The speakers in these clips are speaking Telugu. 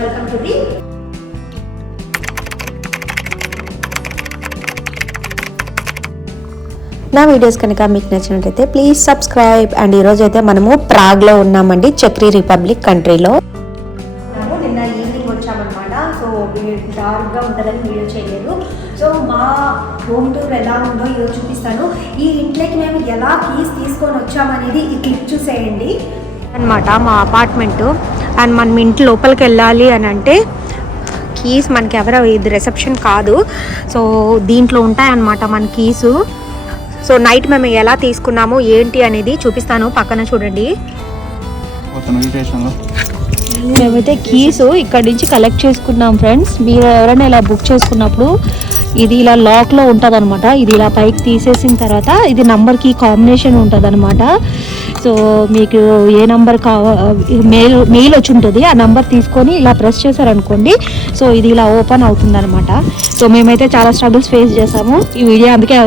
వెల్కమ్ టు ది నా వీడియోస్ కనుక మీకు నచ్చినట్టయితే ప్లీజ్ సబ్స్క్రైబ్ అండ్ ఈరోజు అయితే మనము ప్రాగ్లో ఉన్నామండి చక్రీ రిపబ్లిక్ కంట్రీలో నిన్న ఈవినింగ్ వచ్చామన్నమాట. సో డార్క్గా ఉంటుందని వీడియో చేయలేదు. సో మా హోమ్ టూర్ ఎలా ఉందో ఈరోజు చూపిస్తాను. ఈ ఇంట్లోకి మేము ఎలా కీస్ తీసుకొని వచ్చామనేది ఈ క్లిప్ చూసేయండి. అనమాట మా అపార్ట్మెంట్ అండ్ మనం ఇంటి లోపలికి వెళ్ళాలి అని అంటే కీస్ మనకి ఎవరో ఇది రిసెప్షన్ కాదు. సో దీంట్లో ఉంటాయన్నమాట మన కీసు సో నైట్ మేము ఎలా తీసుకున్నాము ఏంటి అనేది చూపిస్తాను. పక్కన చూడండి. మేమైతే కీస్ ఇక్కడ నుంచి కలెక్ట్ చేసుకున్నాం ఫ్రెండ్స్ మీరు ఎవరైనా ఇలా బుక్ చేసుకున్నప్పుడు ఇది ఇలా లాక్లో ఉంటుంది అనమాట ఇది ఇలా పైకి తీసేసిన తర్వాత ఇది నంబర్కి కాంబినేషన్ ఉంటుంది అనమాట సో మీకు ఏ నంబర్ కావా మెయిల్ మెయిల్ వచ్చి ఉంటుంది. ఆ నంబర్ తీసుకొని ఇలా ప్రెస్ చేశారనుకోండి సో ఇది ఇలా ఓపెన్ అవుతుంది అనమాట సో మేమైతే చాలా స్ట్రగుల్స్ ఫేస్ చేసాము ఈ వీడియో అందుకే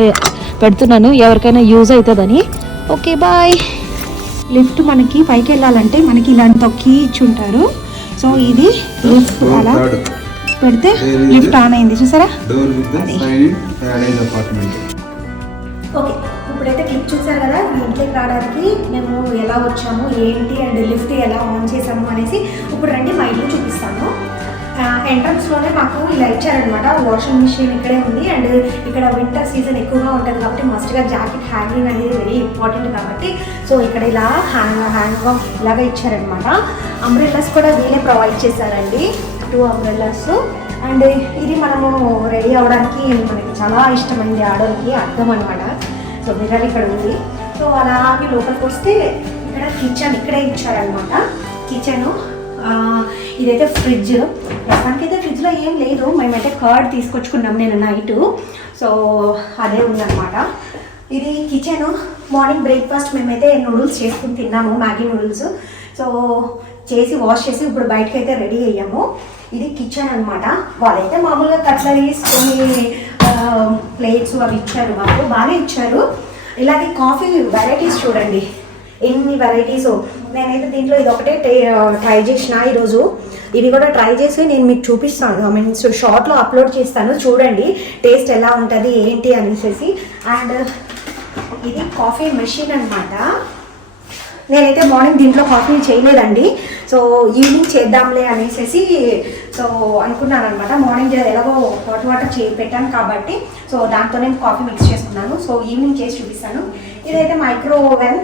పెడుతున్నాను. ఎవరికైనా యూజ్ అవుతుందని. ఓకే బాయ్ లిఫ్ట్ మనకి పైకి వెళ్ళాలంటే మనకి ఇలాంటి ఒక కీ ఇచ్చి ఉంటారు. సో ఇది లిఫ్ట్ అలా పెడితే లిఫ్ట్ ఆన్ అయింది చూసారా? ఓకే ఇప్పుడైతే క్లిప్ చూసారు కదా ఇంట్లోకి రావడానికి మేము ఎలా వచ్చాము ఏంటి అండ్ లిఫ్ట్ ఎలా ఆన్ చేసాము అనేసి ఇప్పుడు రండి మా ఇల్లు చూపిస్తాను. ఎంట్రన్స్లోనే మాకు ఇలా ఇచ్చారనమాట వాషింగ్ మిషన్ ఇక్కడే ఉంది అండ్ ఇక్కడ వింటర్ సీజన్ ఎక్కువగా ఉంటుంది కాబట్టి మస్ట్గా జాకెట్ హ్యాంగింగ్ అనేది వెరీ ఇంపార్టెంట్ కాబట్టి సో ఇక్కడ ఇలా హ్యాంగ్ హ్యాంగ్ ఇలాగా ఇచ్చారనమాట అంబ్రెల్లాస్ కూడా వీళ్ళే ప్రొవైడ్ చేశారండి. టూ అంబ్రెల్లాస్ అండ్ ఇది మనము రెడీ అవ్వడానికి మనకి చాలా ఇష్టమైంది ఆడోళ్ళకి అర్థం అనమాట సో మిర్రర్ ఇక్కడ ఉంది. సో అలాగే లోపలికి వస్తే ఇక్కడ కిచెన్ ఇక్కడే ఇచ్చారనమాట కిచెన్ ఇదైతే ఫ్రిడ్జ్ ప్రస్తుతానికైతే ఫ్రిడ్జ్లో ఏం లేదు. మేమైతే కర్డ్ తీసుకొచ్చుకున్నాం నేను నైట్ సో అదే ఉందన్నమాట. ఇది కిచెన్ మార్నింగ్ బ్రేక్ఫాస్ట్ మేమైతే నూడిల్స్ చేసుకుని తిన్నాము మ్యాగీ నూడిల్స్ సో చేసి వాష్ చేసి ఇప్పుడు బయటకు అయితే రెడీ అయ్యాము. ఇది కిచెన్ అనమాట వాళ్ళైతే మామూలుగా కట్లరీస్ కొన్ని ప్లేట్స్ అవి ఇచ్చారు మాకు. బాగానే ఇచ్చారు. ఇలాగే కాఫీ వెరైటీస్ చూడండి. ఎన్ని వెరైటీస్. నేనైతే దీంట్లో ఇది ఒకటే ట్రై చేసిన ఈరోజు. ఇది కూడా ట్రై చేసి నేను మీకు చూపిస్తాను. ఐ మీన్స్ షార్ట్లో అప్లోడ్ చేస్తాను. చూడండి టేస్ట్ ఎలా ఉంటుంది ఏంటి అనేసి అండ్ ఇది కాఫీ మెషిన్ అనమాట నేనైతే మార్నింగ్ దీంట్లో కాఫీ చేయలేదండి. సో ఈవినింగ్ చేద్దాంలే అనేసి సో అనుకున్నాను అనమాట మార్నింగ్ ఎలాగో హాట్ వాటర్ చే పెట్టాను కాబట్టి సో దాంతో నేను కాఫీ మిక్స్ చేసుకున్నాను. సో ఈవినింగ్ చేసి చూపిస్తాను. ఇదైతే మైక్రో ఓవెన్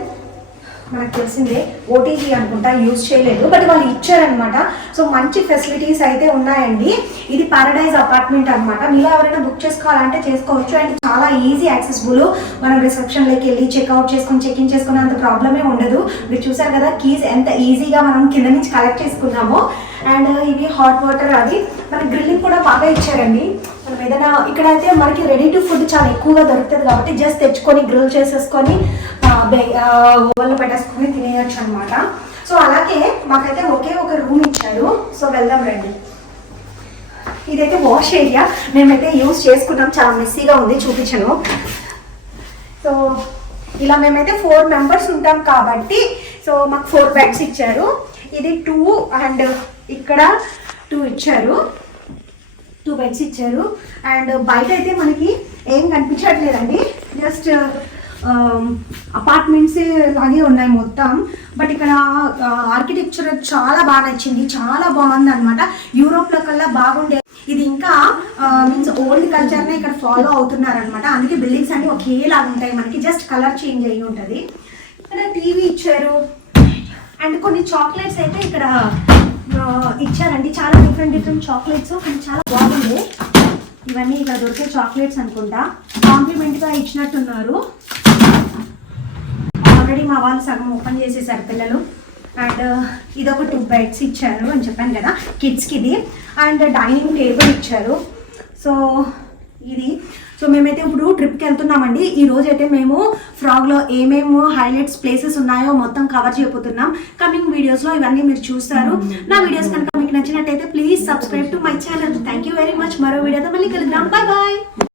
మనకు తెలిసిందే ఓటీజీ అనుకుంటా యూజ్ చేయలేదు బట్ వాళ్ళు ఇచ్చారనమాట సో మంచి ఫెసిలిటీస్ అయితే ఉన్నాయండి. ఇది పారడైజ్ అపార్ట్మెంట్ అనమాట మీలో ఎవరైనా బుక్ చేసుకోవాలంటే చేసుకోవచ్చు. అండ్ చాలా ఈజీ యాక్సెసిబుల్ మనం రిసెప్షన్లోకి వెళ్ళి చెక్అవుట్ చేసుకొని చెక్ ఇన్ చేసుకుని అంత ప్రాబ్లమే ఉండదు. మీరు చూసారు కదా కీస్ ఎంత ఈజీగా మనం కింద నుంచి కలెక్ట్ చేసుకున్నామో. అండ్ ఇవి హాట్ వాటర్ అది మన గ్రిల్లింగ్ కూడా బాగా ఇచ్చారండి. మనం ఏదైనా ఇక్కడైతే మనకి రెడీ టు ఫుడ్ చాలా ఎక్కువగా దొరుకుతుంది కాబట్టి జస్ట్ తెచ్చుకొని గ్రిల్ చేసేసుకొని ఓవెన్లో పెట్టేసుకుని తినేయచ్చు అనమాట సో అలాగే మాకైతే ఒకే ఒక రూమ్ ఇచ్చారు. సో వెళ్దాం రండి. ఇదైతే వాష్ ఏరియా. మేమైతే యూజ్ చేసుకున్నాం. చాలా మెస్సీగా ఉంది చూపించను. సో ఇలా మేమైతే ఫోర్ మెంబర్స్ ఉంటాం కాబట్టి సో మాకు ఫోర్ బెడ్స్ ఇచ్చారు. ఇది టూ అండ్ ఇక్కడ టూ ఇచ్చారు. టూ బెడ్స్ ఇచ్చారు. అండ్ బయట అయితే మనకి ఏం కనిపించట్లేదండి. జస్ట్ అపార్ట్మెంట్స్ లాగే ఉన్నాయి మొత్తం. బట్ ఇక్కడ ఆర్కిటెక్చర్ చాలా బాగా నచ్చింది. చాలా బాగుంది అనమాట యూరోప్లో కల్లా బాగుండే. ఇది ఇంకా మీన్స్ ఓల్డ్ కల్చర్నే ఇక్కడ ఫాలో అవుతున్నారనమాట అందుకే బిల్డింగ్స్ అన్ని ఒకేలాగా ఉంటాయి. మనకి జస్ట్ కలర్ చేంజ్ అయ్యి ఉంటుంది. ఇక్కడ టీవీ ఇచ్చారు. అండ్ కొన్ని చాక్లెట్స్ అయితే ఇక్కడ ఇచ్చారండి. చాలా డిఫరెంట్ డిఫరెంట్ చాక్లెట్స్ కానీ చాలా బాగుంది ఇవన్నీ ఇలా దొరికే చాక్లెట్స్ అనుకుంటా. కాంప్లిమెంట్గా ఇచ్చినట్టున్నారు. ఆల్రెడీ మా వాళ్ళు సగం ఓపెన్ చేసేసారు పిల్లలు. అండ్ ఇది ఒక టూ బెడ్స్ ఇచ్చారు అని చెప్పాను కదా కిడ్స్కి ఇది. అండ్ డైనింగ్ టేబుల్ ఇచ్చారు. సో ఇది. సో మేమైతే ఇప్పుడు ట్రిప్కి వెళ్తున్నామండి. ఈ రోజు అయితే మేము ఫ్రాగ్లో ఏమేమి హైలైట్స్ ప్లేసెస్ ఉన్నాయో మొత్తం కవర్ చేయబోతున్నాం. కమింగ్ వీడియోస్లో ఇవన్నీ మీరు చూస్తారు. నా వీడియోస్ కనుక మీకు నచ్చినట్టయితే please subscribe to my channel. Thank you very much మరో వీడియోతో మళ్ళీ కలుద్దాం. Bye bye